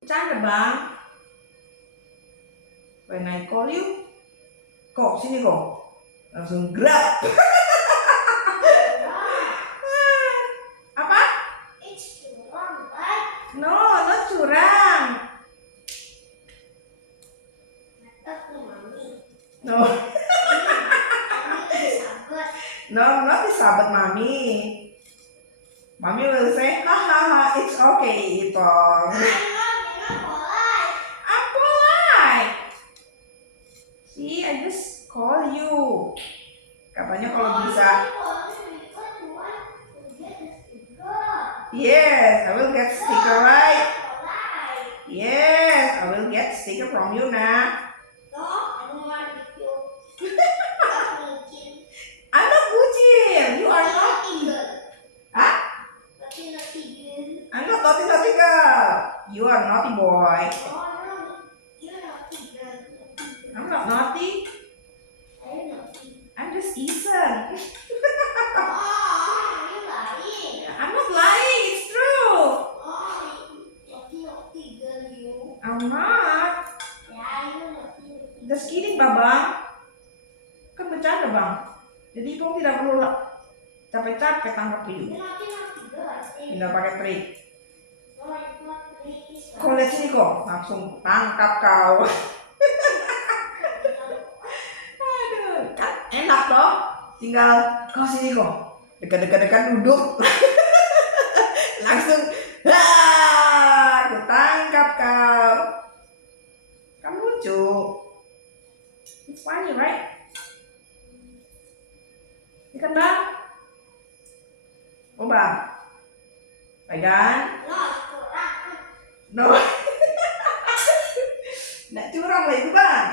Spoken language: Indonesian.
Bercanda bang. When I call you, kok sini kok. Langsung grab. Apa? It's curang, right? No, not curang. Tapi mami. No, Mami sahabat. no, not the sahabat mami. Mami will say, hahaha, it's okay, Itong. Jangan polite. I'm polite. See, I just call you. Katanya kalau bisa. Yes, I will get sticker, right? Yes, I will get sticker from you, nah. No, I don't want to give you. I'm not bucin. You are naughty. Hah? I'm not naughty girl. You are naughty boy. I'm not naughty. I'm just Ethan. I'm not lying. It's true. I'm not. Just kidding, Babang. Kan bercanda, Bang. Jadi kamu tidak perlu capek-capek tangkap hiu. Tidak pakai trik. Kau lihat sini kok, langsung tangkap kau. Aduh, kan enak toh. Tinggal kau sini kok, dekat duduk. Langsung, aku tangkap kau. Kamu lucu. It's funny, right? Ikan bang? Oh bang? Pegang? No. Nggak curang lah itu bang.